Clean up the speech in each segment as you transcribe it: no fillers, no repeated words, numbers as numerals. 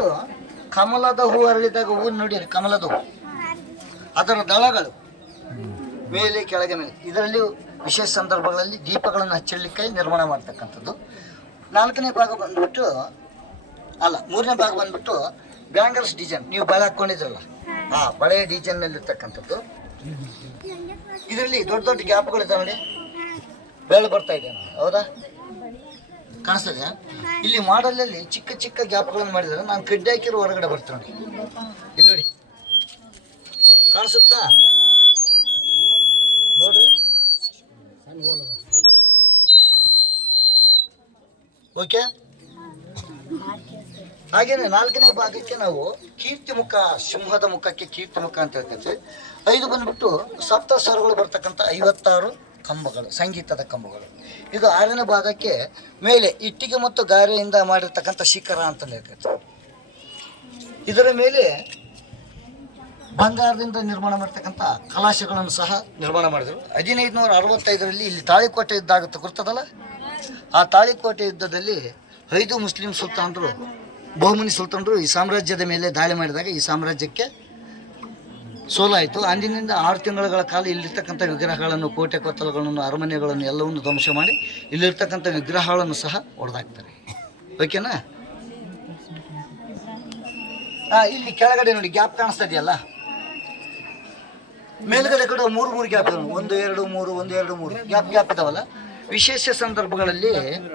ಬಂದ್ಬಿಟ್ಟು ಕಮಲದ ಹೂ ಅರಳಿದಾಗ ಹೂ ನೋಡಿ, ಕಮಲದ ಹೂ ಅದರ ದಳಗಳು ಮೇಲೆ ಕೆಳಗೆ ಮೇಲೆ, ಇದರಲ್ಲಿ ವಿಶೇಷ ಸಂದರ್ಭಗಳಲ್ಲಿ ದೀಪಗಳನ್ನು ಹಚ್ಚಲಿಕ್ಕೆ ನಿರ್ಮಾಣ ಮಾಡ್ತಕ್ಕಂಥದ್ದು. 4ನೇ ಭಾಗ ಬಂದ್ಬಿಟ್ಟು ಮೂರನೇ ಭಾಗ ಬಂದ್ಬಿಟ್ಟು ಬ್ಯಾಂಗಲ್ಸ್ ಡಿಸೈನ್, ನೀವು ಬಳೆ ಹಾಕ್ಕೊಂಡಿದ್ರಲ್ಲ ಆ ಬಳೆಯ ಡಿಸೈನ್ನಲ್ಲಿ ಇರ್ತಕ್ಕಂಥದ್ದು. ಇದರಲ್ಲಿ ದೊಡ್ಡ ದೊಡ್ಡ ಗ್ಯಾಪ್ಗಳಿದ್ದಾವೆ ನೋಡಿ, ಬೆಳೆ ಬರ್ತಾ ಇದೆ, ಹೌದಾ? ಕಾಣಿಸ್ತದೆ. ಇಲ್ಲಿ ಮಾಡಲಲ್ಲಿ ಚಿಕ್ಕ ಚಿಕ್ಕ ಗ್ಯಾಪ್ಗಳನ್ನು ಮಾಡಿದರೆ ನಾನು ಕಡ್ಡಿ ಹಾಕಿರೋ ಹೊರಗಡೆ ಬರ್ತೀನಿ ನೋಡಿ, ಇಲ್ಲಿ ನೋಡಿ, ಕಾಣಿಸುತ್ತಾ ನೋಡ್ರಿ. ಓಕೆ. ಹಾಗೇನೆ 4ನೇ ಭಾಗಕ್ಕೆ ನಾವು ಕೀರ್ತಿ ಮುಖ, ಸಿಂಹದ ಮುಖಕ್ಕೆ ಕೀರ್ತಿ ಮುಖ ಅಂತ ಹೇಳ್ತೀವಿ. 5 ಬಂದ್ಬಿಟ್ಟು ಸಪ್ತ ಸ್ವರಗಳು ಬರ್ತಕ್ಕಂಥ 56 ಕಂಬಗಳು, ಸಂಗೀತದ ಕಂಬಗಳು. ಇದು 6ನೇ ಭಾಗಕ್ಕೆ ಮೇಲೆ ಇಟ್ಟಿಗೆ ಮತ್ತು ಗಾರೆಯಿಂದ ಮಾಡಿರ್ತಕ್ಕಂಥ ಶಿಖರ ಅಂತ ಹೇಳ್ತೀವಿ. ಇದರ ಮೇಲೆ ಬಂಗಾರದಿಂದ ನಿರ್ಮಾಣ ಮಾಡ್ತಕ್ಕಂಥ ಕಲಾಶಗಳನ್ನು ಸಹ ನಿರ್ಮಾಣ ಮಾಡಿದರು. 1565ರಲ್ಲಿ ಇಲ್ಲಿ ತಾಳಿಕೋಟೆ ಯುದ್ಧ ಆಗುತ್ತೆ, ಗೊತ್ತದಲ್ಲ? ಆ ತಾಳಿಕೋಟೆ ಯುದ್ಧದಲ್ಲಿ 5 ಮುಸ್ಲಿಂ ಸುಲ್ತಾನರು, ಬಹುಮನಿ ಸುಲ್ತಾನರು ಈ ಸಾಮ್ರಾಜ್ಯದ ಮೇಲೆ ದಾಳಿ ಮಾಡಿದಾಗ ಈ ಸಾಮ್ರಾಜ್ಯಕ್ಕೆ ಸೋಲಾಯಿತು. ಅಂದಿನಿಂದ 6 ತಿಂಗಳ ಕಾಲ ಇಲ್ಲಿರ್ತಕ್ಕಂಥ ವಿಗ್ರಹಗಳನ್ನು, ಕೋಟೆ ಕೊತ್ತಲಗಳನ್ನು, ಅರಮನೆಗಳನ್ನು ಎಲ್ಲವನ್ನು ಧ್ವಂಸ ಮಾಡಿ ಇಲ್ಲಿರ್ತಕ್ಕಂಥ ವಿಗ್ರಹಗಳನ್ನು ಸಹ ಹೊಡೆದಾಕ್ತಾರೆ. ಓಕೆನಾ? ಇಲ್ಲಿ ಕೆಳಗಡೆ ನೋಡಿ ಗ್ಯಾಪ್ ಕಾಣಿಸ್ತಾ ಇದೆಯಲ್ಲ, ಮೇಲ್ಗಡೆ ಕಡೆ 3 ಗ್ಯಾಪ್, 1 2 3 1 2 3 ಗ್ಯಾಪ್ ಇದಾವಲ್ಲ. ವಿಶೇಷ ಸಂದರ್ಭಗಳಲ್ಲಿ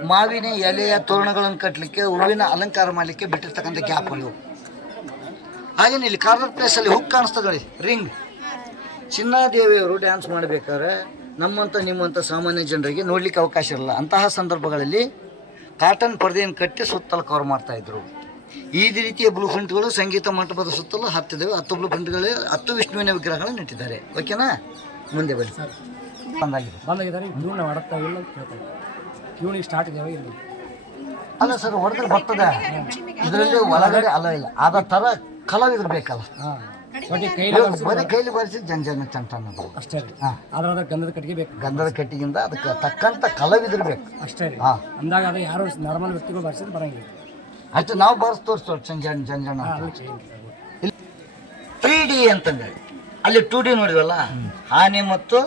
ಮಾವಿನ ಎಲೆಯ ತೋರಣಗಳನ್ನು ಕಟ್ಟಲಿಕ್ಕೆ, ಹೂವಿನ ಅಲಂಕಾರ ಮಾಡಲಿಕ್ಕೆ ಬಿಟ್ಟಿರ್ತಕ್ಕಂಥ ಗ್ಯಾಪ್ಗಳು. ಹಾಗೇನೆ ಇಲ್ಲಿ ಕಾರ್ನರ್ ಪ್ಲೇಸಲ್ಲಿ ಹುಕ್ ಕಾಣಿಸ್ತದೆ ನೋಡಿ, ರಿಂಗ್. ಚಿನ್ನಾದೇವಿಯವರು ಡ್ಯಾನ್ಸ್ ಮಾಡಬೇಕಾದ್ರೆ ನಮ್ಮಂಥ ನಿಮ್ಮಂಥ ಸಾಮಾನ್ಯ ಜನರಿಗೆ ನೋಡ್ಲಿಕ್ಕೆ ಅವಕಾಶ ಇರಲ್ಲ. ಅಂತಹ ಸಂದರ್ಭಗಳಲ್ಲಿ ಕಾಟನ್ ಪರದೆಯನ್ನು ಕಟ್ಟಿ ಸುತ್ತಲು ಕವರ್ ಮಾಡ್ತಾಯಿದ್ರು. ಈ ರೀತಿಯ ಬ್ಲೂ ಪ್ರಿಂಟ್ಗಳು ಸಂಗೀತ ಮಂಟಪದ ಸುತ್ತಲೂ 10 ಇದ್ದಾವೆ. 10 ಬ್ಲೂ ಪ್ರಿಂಟ್ಗಳು, 10 ವಿಷ್ಣುವಿನ ವಿಗ್ರಹಗಳನ್ನು ಇಟ್ಟಿದ್ದಾರೆ. ಓಕೆನಾ? ಮುಂದೆ ಬನ್ನಿ. ಬಂದಾಗಿದ್ದಾರೆ ಟ್ಯೂನ್ ಹೊಡ್ತಾ ಇಲ್ಲ ಕೇಳ್ತಾರೆ. ಟ್ಯೂನಿಗೆ ಸ್ಟಾರ್ಟ್ ಇದ್ದಾವೆ ಇಲ್ಲ ಅಲ್ಲ ಸರ್, ಹೊಡೆದ್ರೆ ಬರ್ತದೆ. ಇದರಲ್ಲಿ ಒಳಗಡೆ ಅಲ್ಲ ಇಲ್ಲ ಅದ ಥರ ಕಲಾವಿದ್ರು ಬೇಕಲ್ಲ. ಬರೀ ಕೈಲಿ ಬರೆಸಿ ಜನ ಚಂಟ ಅನ್ನೋದು ಅಷ್ಟೇ. ಅದ್ರ ಗಂಧದ ಕಟ್ಟಿಗೆ ಬೇಕು, ಗಂಧದ ಕಟ್ಟಿಗಿಂದ ಅದಕ್ಕೆ ತಕ್ಕಂಥ ಕಲಾವಿದ್ರು ಬೇಕು ಅಷ್ಟೇ. ಅಂದಾಗ ಅದು ಯಾರು ನಾರ್ಮಲ್ ವ್ಯಕ್ತಿಗಳು ಬರ್ಸಿದ್ರೆ ಬರಂಗಿಲ್ಲ. ಅಷ್ಟು ನಾವು ಬರ್ಸಿ ತೋರಿಸ್ತೋರು ಜನ 3D ಅಂತಂದ್ರೆ ಅಲ್ಲಿ 2D ನೋಡಿವಲ್ಲ, ಆನೆ ಮತ್ತು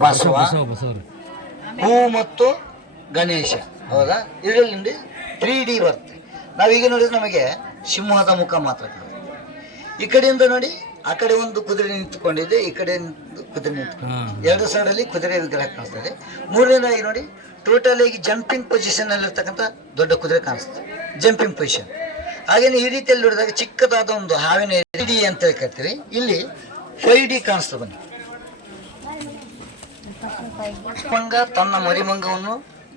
ಬಸವ, ಹೂ ಮತ್ತು ಗಣೇಶ, ಹೌದಾ? ಇದರಲ್ಲಿ 3D ಬರುತ್ತೆ. ನಾವೀಗ ನೋಡಿದ್ರೆ ನಮಗೆ ಸಿಂಹದ ಮುಖ ಮಾತ್ರ. ಈ ಕಡೆಯಿಂದ ನೋಡಿ, ಆ ಕಡೆ ಒಂದು ಕುದುರೆ ನಿಂತ್ಕೊಂಡಿದೆ, ಈ ಕಡೆ ಕುದುರೆ ನಿಂತ್ಕೊಂಡಿದೆ. 2 ಸೈಡಲ್ಲಿ ಕುದುರೆ ವಿಗ್ರಹ ಕಾಣಿಸ್ತದೆ. 3ನೇದಾಗಿ ನೋಡಿ, ಟೋಟಲ್ ಆಗಿ ಜಂಪಿಂಗ್ ಪೊಸಿಷನ್ ಅಲ್ಲಿರ್ತಕ್ಕಂಥ ದೊಡ್ಡ ಕುದುರೆ ಕಾಣಿಸ್ತದೆ, ಜಂಪಿಂಗ್ ಪೊಸಿಷನ್. ಹಾಗೇನೆ ಈ ರೀತಿಯಲ್ಲಿ ನೋಡಿದಾಗ ಚಿಕ್ಕದಾದ ಒಂದು ಹಾವಿನ 3D ಅಂತ ಹೇಳ್ತೀವಿ. ಇಲ್ಲಿ 5D ಕಾಣಿಸ್ತದೆ. ಬನ್ನಿ. ಮಂಗ ತನ್ನ ಮರಿಮಂಗವನ್ನು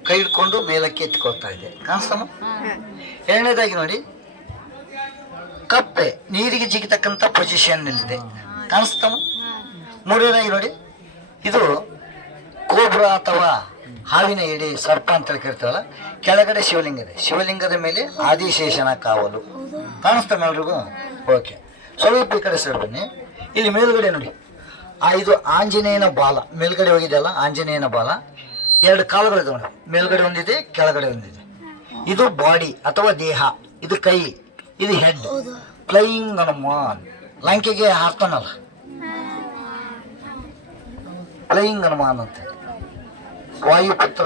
ಕೈ ಹಿಡ್ಕೊಂಡು ಮೇಲಕ್ಕೆ ಎತ್ಕೊಳ್ತಾ ಇದೆ, ಕಾಣಿಸ್ತಮ್ಮ? 2ನೇದಾಗಿ ನೋಡಿ, ಕಪ್ಪೆ ನೀರಿಗೆ ಜಿಗಿತಕ್ಕಂಥ ಪೊಸಿಷನ್ನಲ್ಲಿದೆ, ಕಾಣಿಸ್ತಮ್ಮ? 3ನೇದಾಗಿ ನೋಡಿ, ಇದು ಕೋಬ್ರಾ ಅಥವಾ ಹಾವಿನ ಎಡೆ, ಸರ್ಪ ಅಂತ ಕರಿತಾವಲ್ಲ. ಕೆಳಗಡೆ ಶಿವಲಿಂಗ ಇದೆ, ಶಿವಲಿಂಗದ ಮೇಲೆ ಆದಿಶೇಷನ ಕಾವಲು, ಕಾಣಿಸ್ತಮ್ಮ ಎಲ್ರಿಗೂ? ಓಕೆ, ಸ್ವಲ್ಪ ಈ ಕಡೆ ಸರ್ ಬನ್ನಿ. ಇಲ್ಲಿ ಮೇಲ್ಗಡೆ ನೋಡಿ, ಇದು ಆಂಜನೇಯನ ಬಾಲ, ಮೇಲ್ಗಡೆ ಹೋಗಿದೆಯಲ್ಲ ಆಂಜನೇಯನ ಬಾಲ. 2 ಕಾಲುಗಳಿದೆ ನೋಡಿ, ಮೇಲ್ಗಡೆ ಒಂದಿದೆ, ಕೆಳಗಡೆ ಒಂದಿದೆ. ಇದು ಬಾಡಿ ಅಥವಾ ದೇಹ, ಇದು ಕೈ, ಇದು ಹೆಡ್. ಫ್ಲೈಯಿಂಗ್ ಹನುಮಾನ್, ಲಂಕೆಗೆ ಹಾಕ್ತಾನಲ್ಲ, ಫ್ಲೈಯಿಂಗ್ ಹನುಮಾನ್ ಅಂತ, ವಾಯುಪುತ್ರ.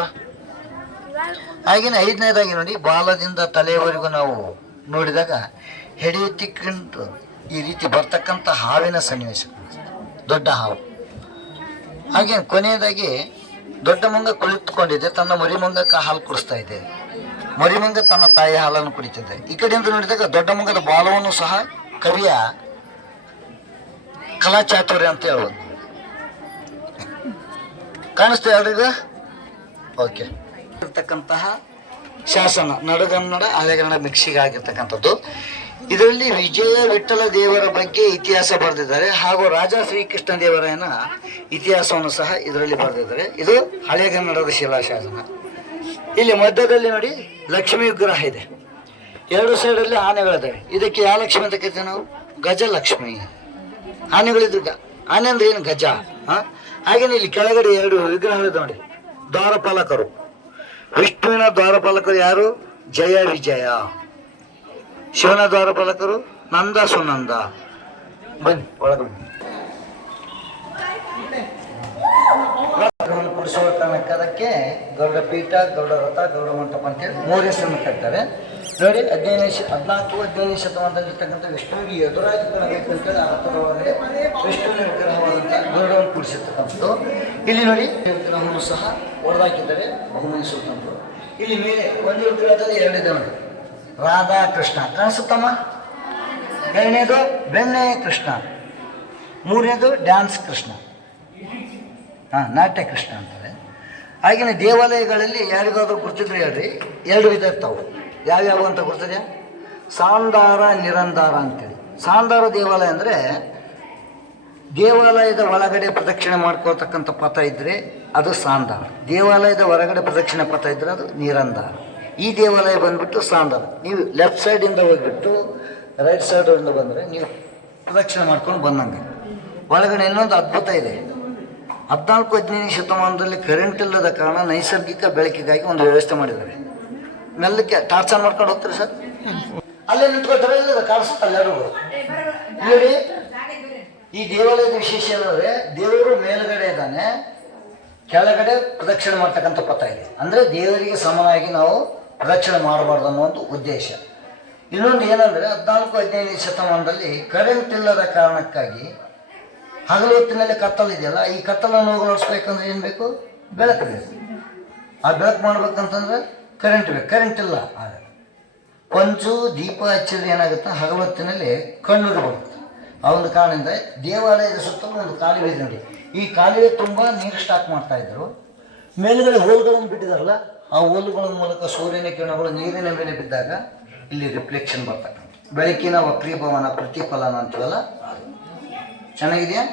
ಹಾಗೇನೆ 5ನೇದಾಗಿ ನೋಡಿ, ಬಾಲದಿಂದ ತಲೆಯವರೆಗೂ ನಾವು ನೋಡಿದಾಗ ಹೆಡೆ ತಿಕ್ಕೊಂಡು ಈ ರೀತಿ ಬರ್ತಕ್ಕಂಥ ಹಾವಿನ ಸನ್ನಿವೇಶ, ದೊಡ್ಡ ಹಾವು. ಹಾಗೆ ಕೊನೆಯದಾಗಿ ದೊಡ್ಡ ಮಂಗ ಕುಳಿತುಕೊಂಡಿದೆ, ತನ್ನ ಮರಿಮಂಗಕ್ಕೆ ಹಾಲು ಕುಡಿಸ್ತಾ ಇದೆ. ಮರಿಮಂಗ ತನ್ನ ತಾಯಿ ಹಾಲನ್ನು ಕುಡಿತಿದೆ. ಈ ಕಡೆಯಿಂದ ನೋಡಿದಾಗ ದೊಡ್ಡ ಮಂಗದ ಬಾಲವನ್ನು ಸಹ ಕವಿಯ ಕಲಾಚಾತುರ್ಯ ಅಂತ ಹೇಳ್ಬೋದು. ಕಾಣಿಸ್ತಾ ಎಲ್ರಿಗ? ಓಕೆ. ಇರ್ತಕ್ಕಂತಹ ಶಾಸನ ನಡುಗನ್ನಡ ಹಳೆಗನ್ನಡ ಮಿಕ್ಸಿಗೆ ಆಗಿರ್ತಕ್ಕಂಥದ್ದು. ಇದರಲ್ಲಿ ವಿಜಯ ವಿಠಲ ದೇವರ ಬಗ್ಗೆ ಇತಿಹಾಸ ಬರೆದಿದ್ದಾರೆ, ಹಾಗೂ ರಾಜಾ ಶ್ರೀಕೃಷ್ಣ ದೇವರಾಯನ ಇತಿಹಾಸವನ್ನು ಸಹ ಇದರಲ್ಲಿ ಬರೆದಿದ್ದಾರೆ. ಇದು ಹಳೆಗನ್ನಡದ ಶಿಲಾಶಾಸನ. ಇಲ್ಲಿ ಮಧ್ಯದಲ್ಲಿ ನೋಡಿ ಲಕ್ಷ್ಮೀ ವಿಗ್ರಹ ಇದೆ, 2 ಸೈಡಲ್ಲಿ ಆನೆಗಳಿದ್ದಾವೆ. ಇದಕ್ಕೆ ಯಾವ ಲಕ್ಷ್ಮಿ ಅಂತ ಕರಿತೀವಿ ನಾವು? ಗಜಲಕ್ಷ್ಮಿ. ಆನೆಗಳಿದ್ರೆ ಆನೆ ಅಂದ್ರೆ ಏನು? ಗಜ. ಹಾಗೇನೆ ಇಲ್ಲಿ ಕೆಳಗಡೆ 2 ವಿಗ್ರಹಗಳಿದೆ ನೋಡಿ, ದ್ವಾರಪಾಲಕರು. ವಿಷ್ಣುವಿನ ದ್ವಾರಪಾಲಕರು ಯಾರು? ಜಯ ವಿಜಯ. ಶಿವನ ದ್ವಾರಪಾಲಕರು ನಂದ ಸುನಂದ. ಬನ್ನಿ ಒಳಗೆ ಬನ್ನಿ. ಪುರುಷರ ಕಾರಣಕ್ಕೆ ಗರುಡ ಪೀಠ, ಗರುಡ ರಥ, ಗರುಡ ಮಂಟಪ ಅಂತೇಳಿ 3 ಹೆಸರನ್ನು ಕಟ್ತಾರೆ ನೋಡಿ. 14-15 ಶತಮಾನದಲ್ಲಿರ್ತಕ್ಕಂಥ ವಿಷ್ಣುವಿಗೆ ಎದುರಾಗಿ ಕಾಣಬೇಕಂತೇಳಿ ಆ ರಥದ ಒಳಗಡೆ ವಿಷ್ಣುವಿನ ವಿಗ್ರಹವಾದಂಥ ಗರುಡವನ್ನು ಕೂಡಿಸಿರ್ತಕ್ಕಂಥದ್ದು. ಇಲ್ಲಿ ನೋಡಿ ವಿಗ್ರಹವನ್ನು ಸಹ ಹೊಡೆದಾಕಿದ್ದಾರೆ ಬಹುಮನಿ ಸುಲ್ತಾನರು. ಇಲ್ಲಿ ಮೇಲೆ ಒಂದು ವಿಗ್ರಹದಲ್ಲಿ 2 ಇದೆ ನೋಡಿ, ರಾಧಾ ಕೃಷ್ಣ ಕಾಣಿಸುತ್ತಮ್ಮ. 2ನೇದು ಬೆಣ್ಣೆ ಕೃಷ್ಣ, 3ನೇದು ಡ್ಯಾನ್ಸ್ ಕೃಷ್ಣ, ನಾಟ್ಯ ಕೃಷ್ಣ ಅಂತಾರೆ. ಹಾಗೆಯೇ ದೇವಾಲಯಗಳಲ್ಲಿ ಯಾರಿಗಾದ್ರೂ ಗುರ್ತಿದ್ರೆ ಹೇಳ್ರಿ, 2 ವಿಧ ಇರ್ತಾವೆ. ಯಾವ್ಯಾವ ಅಂತ ಗುರ್ತಿದೆ? ಸಾಂದಾರ, ನಿರಂದಾರ ಅಂತೇಳಿ. ಸಾಂದಾರ ದೇವಾಲಯ ಅಂದರೆ ದೇವಾಲಯದ ಒಳಗಡೆ ಪ್ರದಕ್ಷಿಣೆ ಮಾಡ್ಕೊಳ್ತಕ್ಕಂಥ ಪಥ ಇದ್ದರೆ ಅದು ಸಾಂದಾರ, ದೇವಾಲಯದ ಹೊರಗಡೆ ಪ್ರದಕ್ಷಿಣೆ ಪಥ ಇದ್ದರೆ ಅದು ನಿರಂದಾರ. ಈ ದೇವಾಲಯ ಬಂದುಬಿಟ್ಟು ಸಾಂದಾರ. ನೀವು ಲೆಫ್ಟ್ ಸೈಡಿಂದ ಹೋಗಿಬಿಟ್ಟು ರೈಟ್ ಸೈಡಿಂದ ಬಂದರೆ ನೀವು ಪ್ರದಕ್ಷಿಣೆ ಮಾಡ್ಕೊಂಡು ಬಂದಂಗೆ. ಒಳಗಡೆ ಇನ್ನೊಂದು ಅದ್ಭುತ ಇದೆ. 14-15 ಶತಮಾನದಲ್ಲಿ ಕರೆಂಟ್ ಇಲ್ಲದ ಕಾರಣ ನೈಸರ್ಗಿಕ ಬೆಳಕಿಗಾಗಿ ಒಂದು ವ್ಯವಸ್ಥೆ ಮಾಡಿದ್ದಾರೆ. ಮೆಲ್ಲಕ್ಕೆ ಟಾರ್ಚ್ ಆನ್ ಮಾಡ್ಕೊಂಡು ಹೋಗ್ತಾರೆ ಸರ್, ಅಲ್ಲೇ ನಿಂತ್ಕೊಳ್ತಾರೆ, ಇಲ್ಲ ಕಾಣಿಸುತ್ತಲ್ಲ ಎಲ್ಲರಿಗೂ ನೋಡಿ. ಈ ದೇವಾಲಯದ ವಿಶೇಷ ಏನಂದರೆ ದೇವರು ಮೇಲುಗಡೆ ಇದ್ದಾನೆ, ಕೆಳಗಡೆ ಪ್ರದಕ್ಷಿಣೆ ಮಾಡ್ತಕ್ಕಂಥ ಪಥ ಇದೆ. ಅಂದರೆ ದೇವರಿಗೆ ಸಮನಾಗಿ ನಾವು ಪ್ರದಕ್ಷಿಣೆ ಮಾಡಬಾರ್ದು ಅನ್ನೋ ಒಂದು ಉದ್ದೇಶ. ಇನ್ನೊಂದು ಏನಂದರೆ 14-15 ಶತಮಾನದಲ್ಲಿ ಕರೆಂಟ್ ಇಲ್ಲದ ಕಾರಣಕ್ಕಾಗಿ ಹಗಲು ಹೊತ್ತಿನಲ್ಲಿ ಕತ್ತಲಿದೆಯಲ್ಲ, ಈ ಕತ್ತಲನ್ನು ಹೋಗಲಾಡಿಸ್ಬೇಕಂದ್ರೆ ಏನು ಬೇಕು? ಬೆಳಕು ಬೇಕು. ಆ ಬೆಳಕು ಮಾಡ್ಬೇಕಂತಂದ್ರೆ ಕರೆಂಟ್ ಬೇಕು. ಕರೆಂಟ್ ಇಲ್ಲ, ಆಗ ಪಂಚು ದೀಪ ಹಚ್ಚಿದ್ರೆ ಏನಾಗುತ್ತೆ, ಹಗಲು ಹೊತ್ತಿನಲ್ಲಿ ಕಣ್ಣುರು ಬರುತ್ತೆ. ಆ ಒಂದು ಕಾರಣದಿಂದ ದೇವಾಲಯದ ಸುತ್ತಲೂ ಒಂದು ಕಾಲುವೆ ಇದೆ ನೋಡಿ. ಈ ಕಾಲುವೆ ತುಂಬ ನೀರು ಸ್ಟಾಕ್ ಮಾಡ್ತಾಯಿದ್ರು. ಮೇಲುಗಡೆ ಹೋಲ್ಗಳನ್ನು ಬಿಟ್ಟಿದಾರಲ್ಲ, ಆ ಹೋಲುಗಳ ಮೂಲಕ ಸೂರ್ಯನ ಕಿರಣಗಳು ನೀರಿನ ಮೇಲೆ ಬಿದ್ದಾಗ ಇಲ್ಲಿ ರಿಫ್ಲೆಕ್ಷನ್ ಬರ್ತಕ್ಕಂಥ ಬೆಳಕಿನ ವಕ್ರೀಭವನ ಪ್ರತಿಫಲನ ಅಂತೀವಲ್ಲ, ಚೆನ್ನಾಗಿದೆಯಾ?